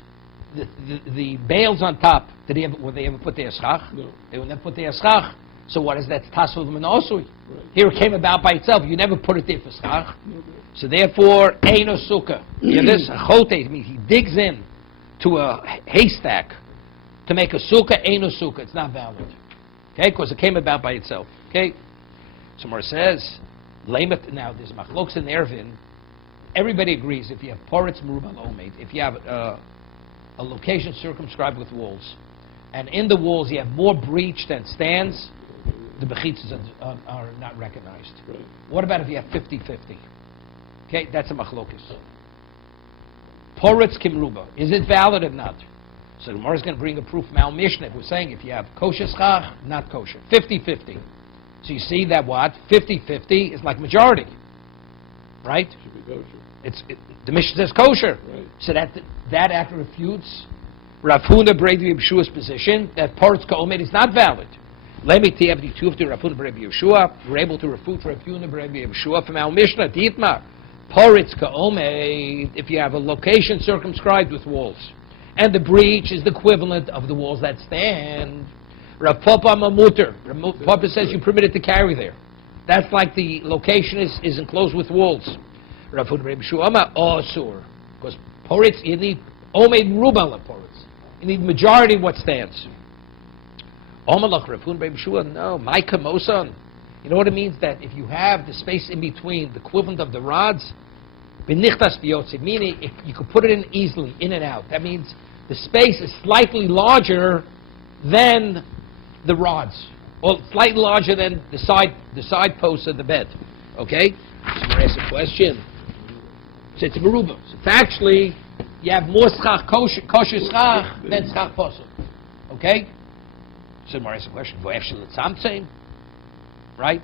The bales on top, would they ever put their schach? No. They would never put their schach. So what is that? Tassul Menosui. Right. Here it came about by itself. You never put it there for schach. Okay. So therefore, Eino Sukkah. You hear this? Chote means he digs in to a haystack to make a sukkah, Eino Sukkah. It's not valid. Okay? Because it came about by itself. Okay? Somewhere says, now there's machloks in Ervin. Everybody agrees if you have poritz merubal omeid, if you have a location circumscribed with walls, and in the walls you have more breach than stands, the bechitzas are not recognized. Right. What about if you have 50-50? Okay, that's a machlokis. Poritz kimruba. Is it valid or not? So the Gemara is going to bring a proof from our Mishnah. We're saying if you have kosher schach, not kosher. 50-50. So you see that what? 50-50 is like majority. Right? Should be kosher. The Mishnah says kosher. Right. So that act refutes Rav Huna B'Rebi Yeshua's position that Poritz Ka'omed is not valid. Let me tell you, Rav Huna B'Rebi Yeshua, we're able to refute Rav Huna B'Rebi Yeshua from our Mishnah, Dietmar. Poritz Ka'omed, if you have a location circumscribed with walls, and the breach is the equivalent of the walls that stand. Rav Papa Mamuter. Rav Papa says you're permitted to carry there. That's like the location is enclosed with walls. Rav Huna B'Rebi Yeshua, Osur. Because Poritz, you need Omed Rubala Poritz. You need majority of what stands. Omalach Rav Huna B'Rebi Yeshua, no. My Kamosan. You know what it means? That if you have the space in between, the equivalent of the rods, b'nichtas b'yotze, meaning if you could put it in easily, in and out. That means the space is slightly larger than the rods, or slightly larger than the side posts of the bed. Okay? So I'm going to ask a question. So it's meruba. So factually, you have more schach kosher schach than schach posel. Okay? So I'm going to ask a question. Vayakhel tzamtzim. Right?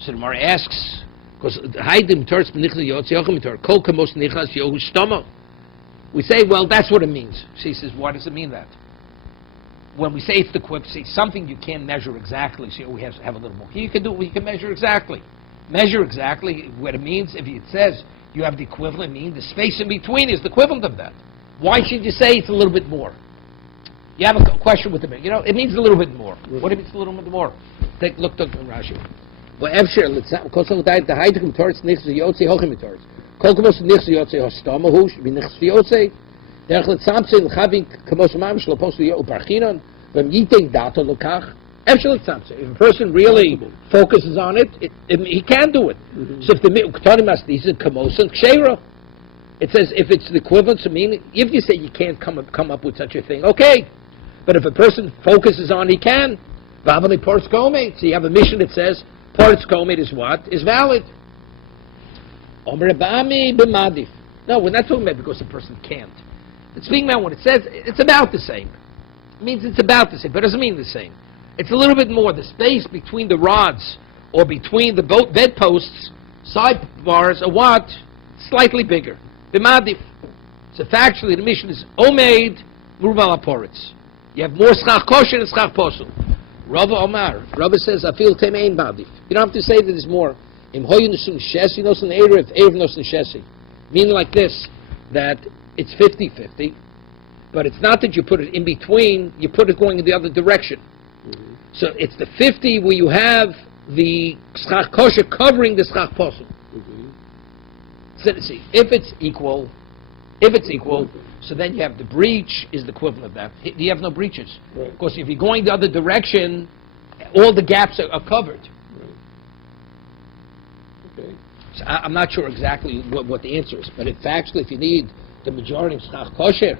So the Gemara asks, because we say, well, that's what it means. She says, why does it mean that? When we say it's the quip, see something you can't measure exactly, so we have a little more. Here you can do it, you can measure exactly. Measure exactly what it means. If it says you have the equivalent, mean the space in between is the equivalent of that. Why should you say it's a little bit more? You have a question with the minute. You know, it means a little bit more. What it means a little bit more? Look at Rashi. דרך לצמצם לחבים כמו שמיים שלא פוסו יהיו פרחינון, והם ייתן דעתו לכך, אפשר לצמצם. If a person really focuses on it, he can do it. So if the Ktanim Asdis is Kamosan Kshera, it says if it's the equivalent to meaning, if you say you can't come up with such a thing, okay. But if a person focuses on, he can. Vavali Ports Komet. So you have a mission that says Ports Komet is what? Is valid. Omer Bami B'madif. No, we're not talking about because a person can't. It's speaking about when it says it's about the same. It means it's about the same, but it doesn't mean the same. It's a little bit more. The space between the rods or between the bedposts, side bars, are what? Slightly bigger. B'madif. So factually, the mission is Omeid Murubal Aporitz. You have more schach kosher and schach posel. Rava Omar. Rava says, I feel temein badif. You don't have to say that there's more. Im hoyu nusun shesi nosun erev nosun shesi. Meaning like this, that it's 50-50, but it's not that you put it in between, you put it going in the other direction. So it's the 50 where you have the schach kosher covering the schach posel. So see, if it's equal, so then you have the breach is the equivalent of that. You have no breaches. Right. Of course, if you're going the other direction, all the gaps are covered. Right. Okay. So I'm not sure exactly what the answer is, but factually, if you need the majority of schach kosher,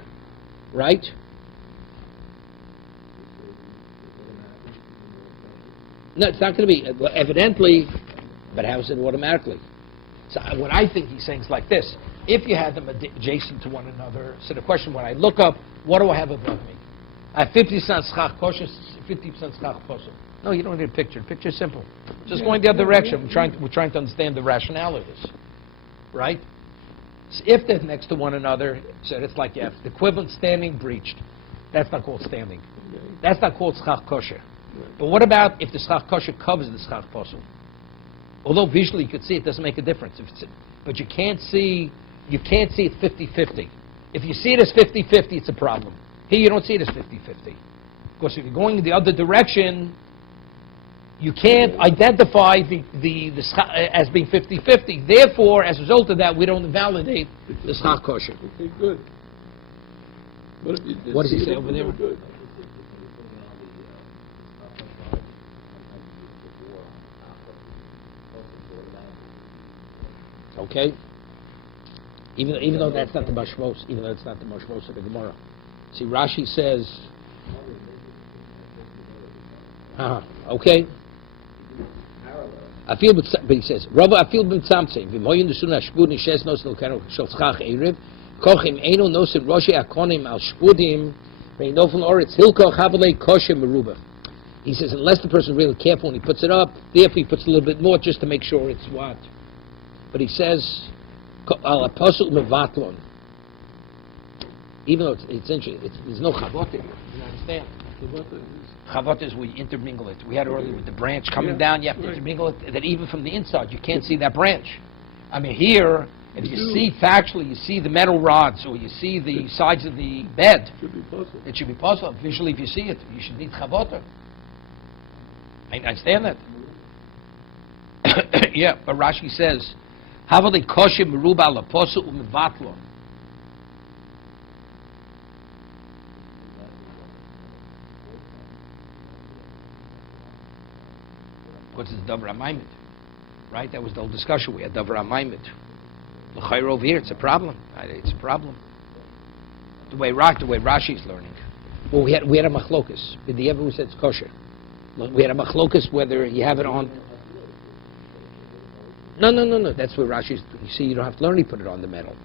right? No, it's not going to be, evidently, but how is it automatically? So what I think he's saying is like this. If you had them adjacent to one another, so the question, when I look up, what do I have above me? I have 50% schach kosher, 50% schach kosher. No, you don't need a picture. The picture is simple. Just going the other direction. We're trying to understand the rationale of this. Right? So if they're next to one another, so it's like you have the equivalent standing breached. That's not called standing. Okay. That's not called schach kosher. Right. But what about if the schach kosher covers the schach posel? Although visually you could see it, doesn't make a difference. But you can't see it 50-50. If you see it as 50-50, it's a problem. Here you don't see it as 50-50. Because if you're going in the other direction, you can't identify the as being 50-50. Therefore, as a result of that, we don't validate the schach kosher. Okay, good. What does he say over there? Good. Okay? Even though that's not the mashmos, even though it's not the mashmos of the Gemara. See, Rashi says, okay? I feel, but he says, Rabba, I feel b'mtzamtzeh, v'moyin d'sun ha'shpud nishes nos l'kanu shel schach erev, kochim eino nosim roshi akonim al shpudim, ve'inofel oretz hilko chavalei kosher merubah. He says, unless the person is really careful when he puts it up, therefore he puts a little bit more just to make sure it's what. But he says, al apostle mevatlon. Even though it's interesting, there's no chavot here. You understand? Chavot is we intermingle it. We had earlier with the branch coming down, you have to intermingle it, that even from the inside, you can't see that branch. I mean, here, if you see factually, you see the metal rods, or you see the sides of the bed, it should be possible. Visually, if you see it, you should need chavot. I understand that. Yeah, but Rashi says, Havali koshim meruba laposu umevatlo. What's this Davar HaMaimed? Right? That was the whole discussion we had, Davar HaMaimed. L'chayr over here, it's a problem. It's a problem. The way Rashi's learning. Well, we had a machlokus. Did he ever who said it's kosher? We had a machlokus whether you have it on. No. That's where Rashi's. You see, you don't have to learn. He put it on the metal.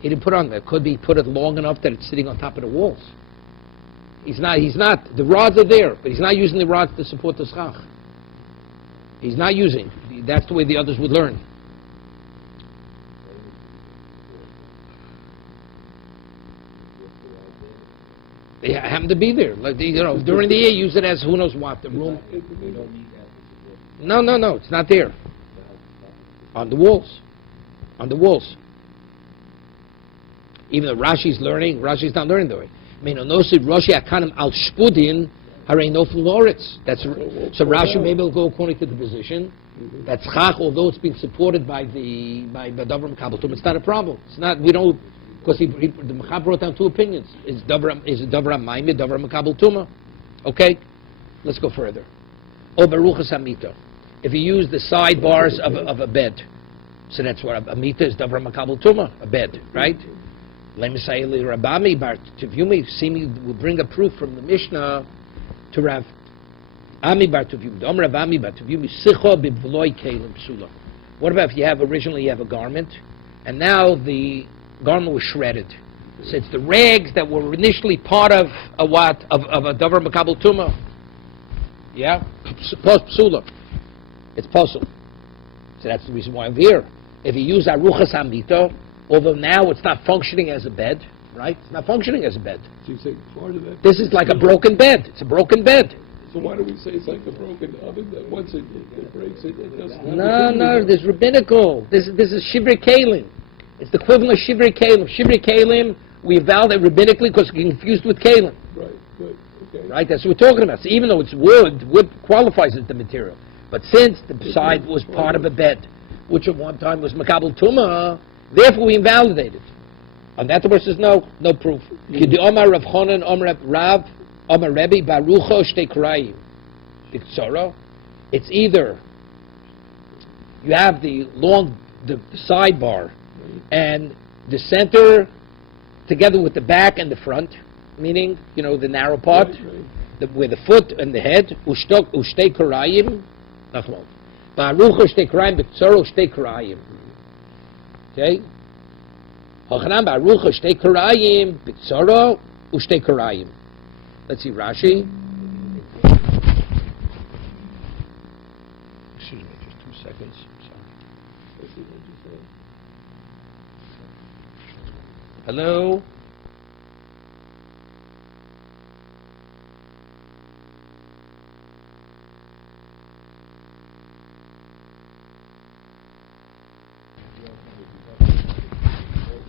He didn't put it on there. Could be put it long enough that it's sitting on top of the walls. He's not. The rods are there, but he's not using the rods to support the schach. He's not using. That's the way the others would learn. They happen to be there. Like during the year, use it as who knows what. The room. No. It's not there. On the walls. Even though Rashi's learning, Rashi's not learning the way. I mean, Onosib Rashi Akanim al Shpudin Harei no Floritz. That's so Rashi maybe will go according to the position. That's Chach, although it's being supported by Davar Kabbalah, it's not a problem. It's not. We don't. Because the Mechab brought down two opinions. Is it Davar Maimid, Davar Makabel Tuma? Okay, let's go further. O Baruchas Hamita. If you use the sidebars of a bed, so that's what a mita is, Davar Makabel Tuma, a bed, right? Lemisayeli Rabami Bar Tuvumi, Simi will bring a proof from the Mishnah to Rav Ami Bar Tuvumi. Dom Rav Ami Bar Tuvumi, Sicho Bivloi Kelim Psula. What about if you have originally you have a garment, and now the garment was shredded? So it's the rags that were initially part of a what? Of a Davar Makabel Tuma. Yeah? Post Psula. It's puzzle. So that's the reason why I'm here. If you use Aruchas Hamita, although now it's not functioning as a bed, right? It's not functioning as a bed. So you say part of that? This is like a broken bed. It's a broken bed. So why do we say it's like a broken oven that once it breaks it doesn't have No, there's rabbinical. This is Shivrei Kalim. It's the equivalent of Shivrei Kalim. Shivrei Kalim, we validate rabbinically because it's confused with Kalim. Right, good, okay. Right, that's what we're talking about. So even though it's wood qualifies as the material. But since the side was part of a bed, which at one time was Makabel Tuma, therefore we invalidate it. On that the verse says no proof. Kidi Omar Rav Chonan Omar Rav Omar Rebbe Barucho Shtei Krayim. It's either you have the sidebar and the center together with the back and the front, meaning the narrow part, where the foot and the head. Ushtei Krayim. Nachmon. Barucho Shtei Krayim B'Tzoro Shtei Krayim. Okay. Hachanam Barucho Shtei Krayim B'Tzoro Ushtei Krayim. Let's see Rashi. Excuse me, just 2 seconds. Sorry. Hello.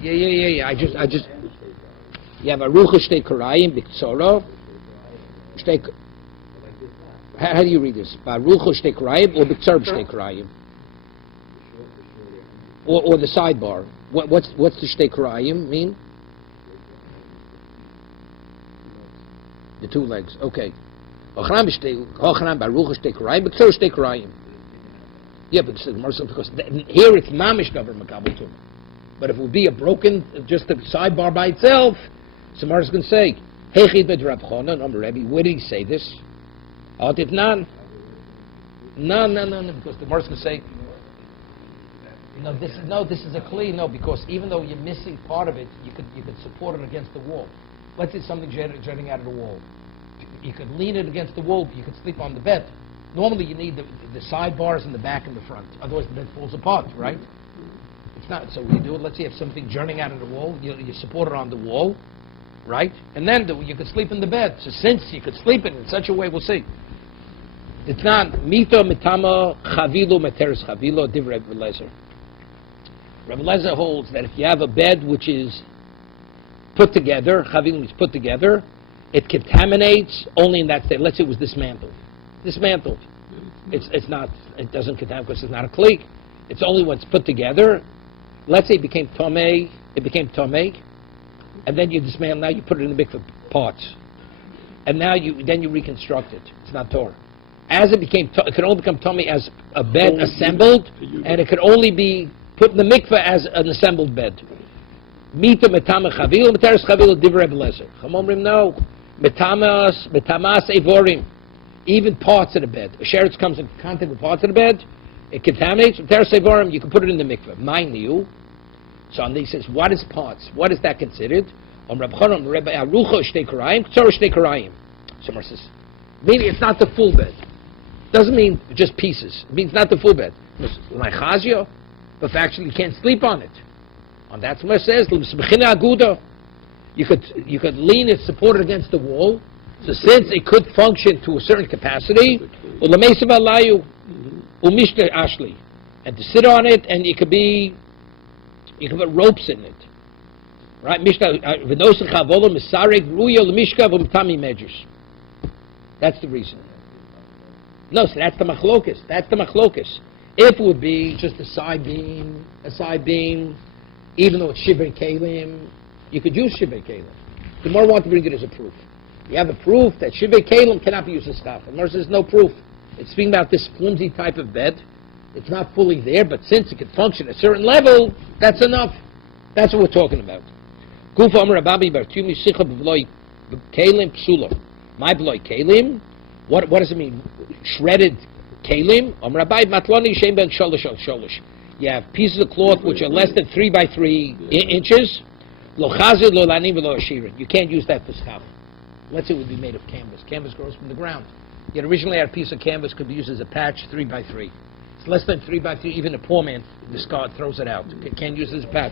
Yeah. I just. You have Arucha Shtei Karayim B'Ktsoro. How do you read this? Arucha Shtei Karayim or B'Ktsor Shtei Karayim? Or the sidebar. What's the Shtei Karayim mean? The 2 legs. Okay. Hochanam Barucha Shtei Karayim B'Ktsor Shtei Karayim. Yeah, but because here it's Mamish Davar Makabel Tuma. But if it would be a broken, just a sidebar by itself, somebody's going to say, Heichid bet Rav Chonan, Rebbe, where did he say this? Did none? No, because the Gemara's going to say, this is a clean, because even though you're missing part of it, you could support it against the wall. Let's say something jutting out of the wall. You could lean it against the wall, you could sleep on the bed. Normally you need the sidebars in the back and the front, otherwise the bed falls apart, right? It's not. So we do it. Let's say you have something jutting out of the wall. You support it on the wall, right? And then you could sleep in the bed. So since you could sleep in such a way, we'll see. It's not mito mitama chavilo materis chavilo div Rebbe Lezer. Rebbe Lezer holds that if you have a bed which is put together, chavilo means put together, it contaminates only in that state. Let's say it was dismantled. It's not. It doesn't contaminate because it's not a clique. It's only when it's put together. Let's say it became tomei, and then you dismantle. Now you put it in the mikveh parts, and now you reconstruct it. It's not Torah. As it became, it could only become tomei as a bed assembled, and it could only be put in the mikveh as an assembled bed. Mita metama chavil, materis chavil divrei Rebbe Lezer. Chamomrim no, metamas evorim, even parts of the bed. A sheretz comes in contact with parts of the bed. It contaminates. Materis evorim, you can put it in the mikveh. Mind you. So and he says, what is parts? What is that considered? Rabbi Chonon, Rebbe Arucha Shtei Karayim, Ktsor Shtei Karayim. Someone says, meaning it's not the full bed. Doesn't mean just pieces. It means not the full bed. Like Chazio, but actually you can't sleep on it. And that's what it says. You could lean it, support it against the wall. So since it could function to a certain capacity, and to sit on it, and you can put ropes in it, right? That's the reason. No, so that's the machlokus. If it would be just a side beam, even though it's shivrei kalim, You could use Shivei Kalim. The Gemara want to bring it as a proof. You have a proof that Shivei Kalim cannot be used as schach. The Gemara says no proof. It's speaking about this flimsy type of bed. It's not fully there, but since it can function at a certain level, that's enough. That's what we're talking about. Kufa Amar Ababi Bar Tuesday Succah b'vloi Kalim Psula. My vloi Kalim. What does it mean? Shredded Kalim. Amar Ababi Matloni Shem Ben Sholosh Al Sholosh. You have pieces of cloth which are less than 3 by 3 inches. Lo Chazid Lo Lanim Lo Ashirin. You can't use that for schach. Let's say it would be made of canvas. Canvas grows from the ground. Yet originally a piece of canvas could be used as a patch 3 by 3. It's less than 3 by 3. Even a poor man discard throws it out. Can't use it as a patch.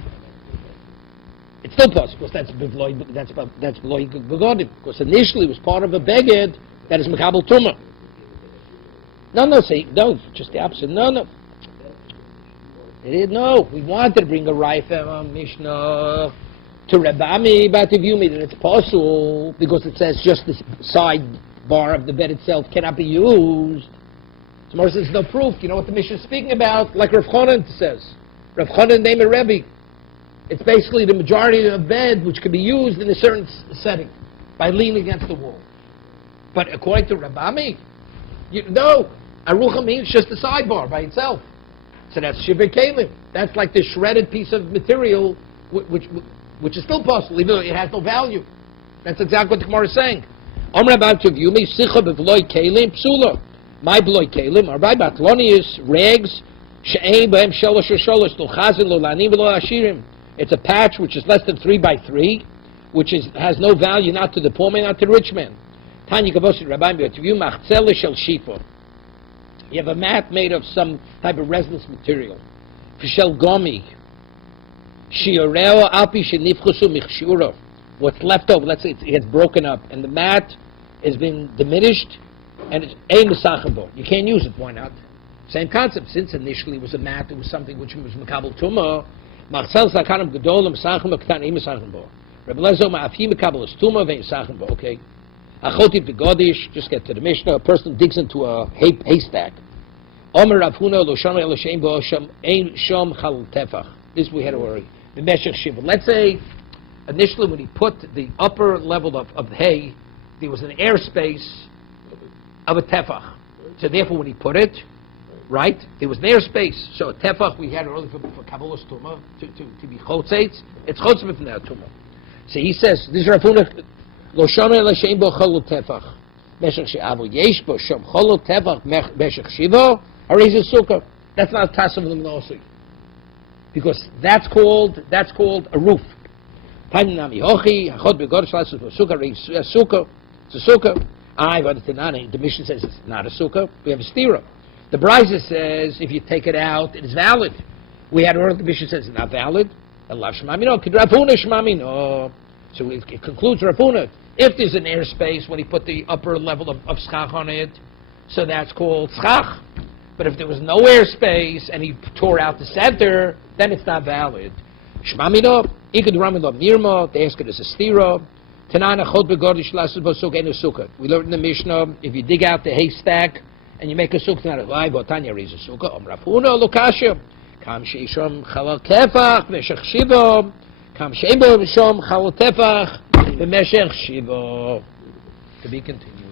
It's still possible because that's beloy begodim. Because initially it was part of a beged that is mekabel tumah. No, just the opposite. No. No, we wanted to bring a rifle Mishnah to Rabami Daf Yomi that it's possible because it says just the side bar of the bed itself cannot be used. Tomorrow says no proof. You know what the Mishnah is speaking about? Like Rav Chanan says. Rav Chanan named a Rebbe. It's basically the majority of bed which can be used in a certain setting by leaning against the wall. But according to Rabami, no, Arucha means just the sidebar by itself. So that's Shivei Kalim. That's like the shredded piece of material which is still possible, even though it has no value. That's exactly what the Gemara is saying. Amar Daf Yomi Succah b'vloi Kalim Psula. My vloi Kalim are by batlonius rags she'ein b'hem sholosh or sholosh lo chazin lo lanim lo ashirim. It's a patch which is less than 3 by 3, which has no value not to the poor man, not to the rich man. Tanya Kavosit Rabbi Daf Yomi machzele shel shifa. You have a mat made of some type of resinous material. Fishel gomi shioreo alpi shenifchusu michshura. What's left over, let's say it gets broken up, and the mat has been diminished, and it's a mesachabo. You can't use it. Why not? Same concept. Since initially it was a mat, it was something which was mekabel tumah. Machzel sakanim gedolim mesachim k'tan im mesachim bo. Rebbe Lezo ma'afim mekabel is tumah ve'im mesachim bo. Okay. Achoti b'godish. Just get to the Mishnah. A person digs into a haystack. Omer Rav Huna lo shana el shein bo sham ein shom chal tefach. This we had already. The meshech shiva. Let's say initially when he put the upper level of hay, there was an airspace of a tefach. So therefore when he put it, right, there was an airspace. So a tefach we had earlier for Kabbalah Tumah, to be chotzeitz, it's chotz b'fnei Tumah. So he says, this is Rav Huna, lo shana el shein bo chal tefach. Meshech she'avo yesh bo shom chal tefach meshech shiva, hariz sukkah. That's not tasav l'mnosi. Because that's called a roof. It's a sukkah. The Mishnah says it's not a sukkah. We have a stira. The Brisa says if you take it out, it is valid. We had earlier the Mishnah says it's not valid. Allah shmamino, k'Ravuna shmamino. So it concludes Ravuna. If there's an airspace when he put the upper level of schach on it, so that's called schach. But if there was no airspace and he tore out the center, then it's not valid. Shmamino, ikad ramino nirma. They ask it as a stira. Tanana chod begodish lasu b'sukkah and a sukkah. We learned in the Mishnah, if you dig out the haystack and you make a sukkah, not a live or tanya is a sukkah. Rafuna lokasha. Kam sheishom chalal tefach v'shech shiva. Kam sheibom shom chalal tefach v'meshech shiva. To be continued.